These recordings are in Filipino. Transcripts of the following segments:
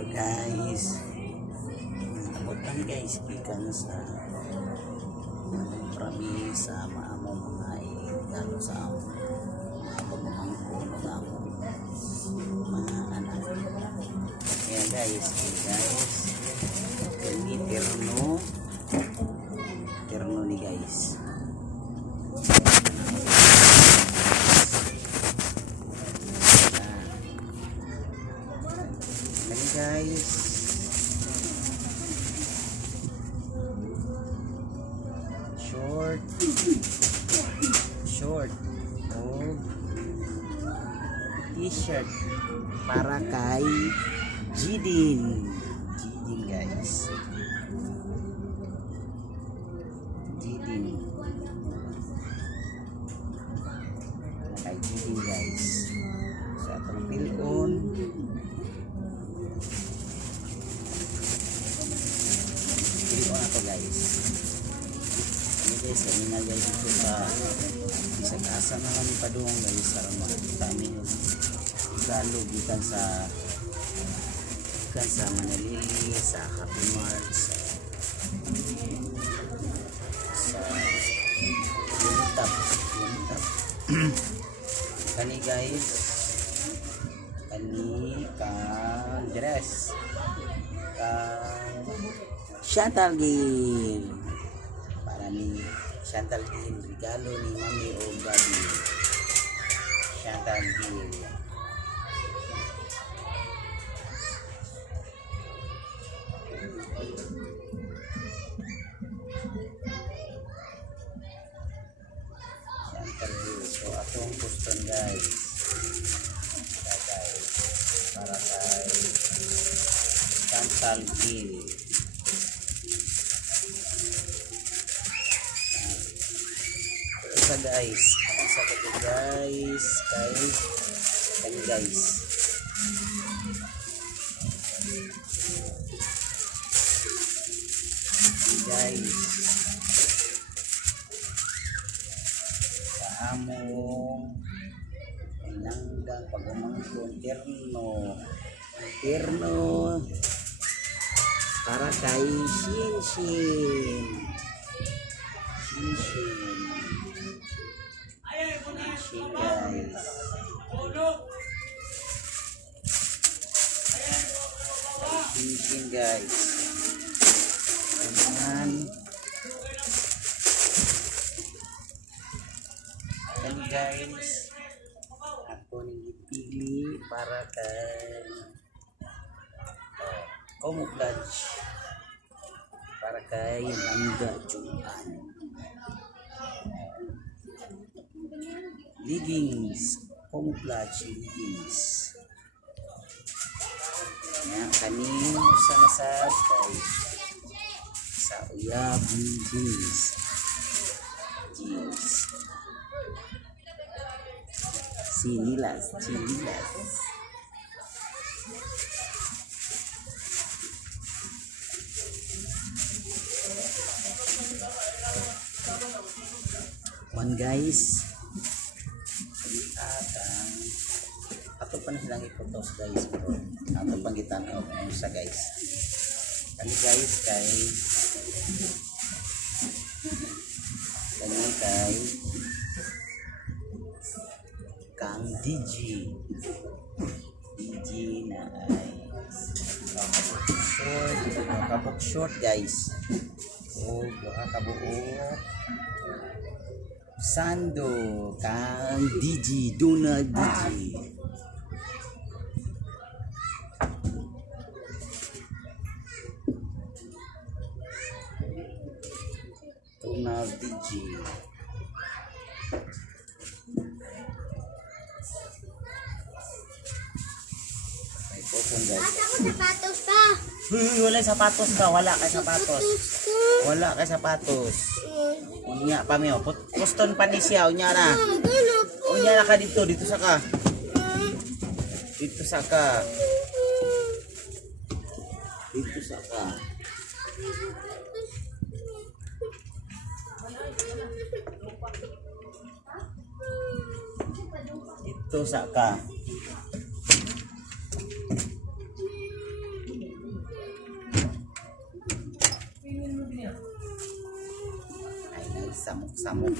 Hello guys, abot lang guys gikan sa prami sa maamo mga igalo sa amo pagmamangko ng amo mga anak. Kaya guys, kami terno ni guys. Guys, short t-shirt para kay Jidin guys. Kay Jidin guys sa atong pilon. Guys, kami na guys ito sa isang asa na kami padung guys sa makikita niyo galo gikan sa Manalili, sa Happy Mart, sa Unitap kani guys, kani kang dress Chantal Gil para ni Chantal Gil, regalo ni Mami o Gabi. Chantal Gil so atong kuston guys para kay Chantal Gil. Guys, isa ko guys kay guys. Sa among inanggang pagumangkon terno para kay Shinshin guys. Dan guys, ako ning ipili para kay camouflage para kay Langga Juan. Leggings, camouflage leggings. Ya, kani sa nasad kay sa uyab jeans. Sinilas. Man guys, ato pa na silang ipotos guys, bro. Ato pang gitanaw sa guys. Kani guys kay Kang DG na ay kapok short guys. O kabuo Sando Kang DG Donald DG. Donald DG. Sapatos ka. Wala sapatos ka, wala kay sapatos. Wala kay sapatos. Unya pa mi poston pa ni siya unya na. Unya na ka dito sa ka. Dito sa ka. Ito sa ka. samok.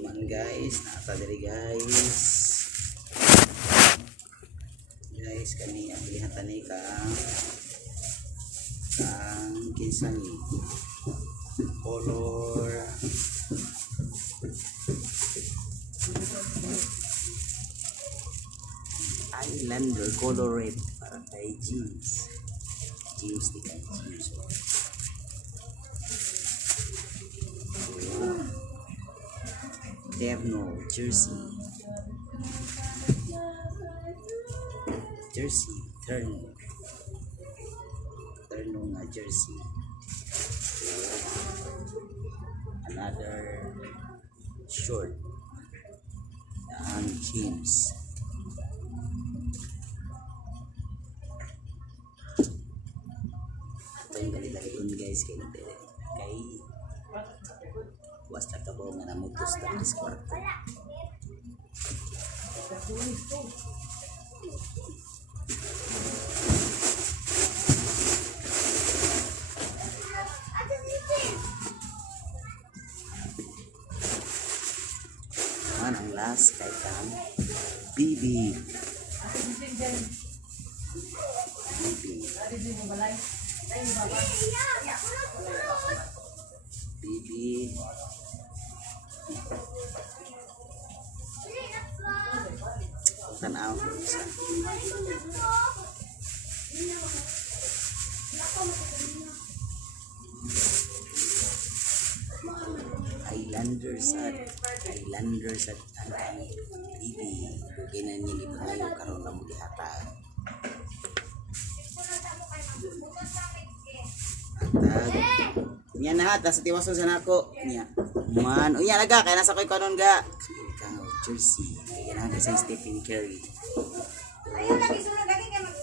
Man guys, nasa diri guys. Guys, kami ang lihatan ni kang kinsan ni color Islander color red para kay jeans di kay jeans. Terno jersey terno na jersey. Another short and jeans. Ito yung dali-dali guys kay basta kabaw nga namutos na sa kwarto. Ang last kay kang BB tanaw sa Islanders at ang BB ginanili ko ngayon karon na mo gihatag. Nya na ta sa tiwason sa nako nya man unya naga kay nasa koy kanon ga kang jersey kay na sa Stephen Curry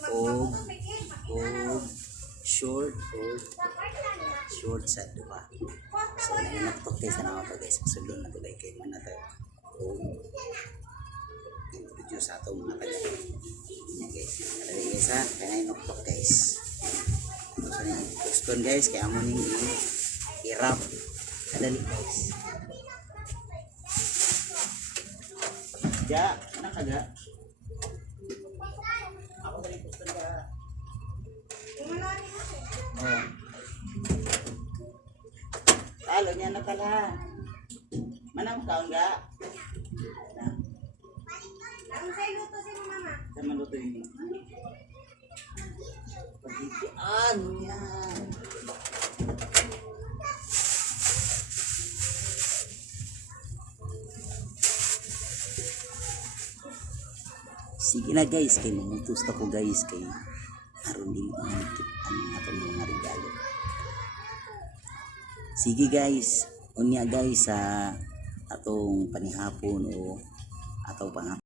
o short sa duha. So nakapok tayo sa nako guys pasulon na to kay man na tayo introduce sa atong mga taga nya guys dali guys ha kay nakapok guys. Gusto guys kaya amo ning i-wrap kadali guys. Ja, nakaga. Ako dali gusto ga. Oh. Talo niya na pala. Manang taon ga? Ang say luto si mama. Sama luto ini. Pagitaan yan. Sige na guys, kay mamutos ko guys kay aron din ang atong mga regalo. Sige guys, unya guys sa atong panihapon o atong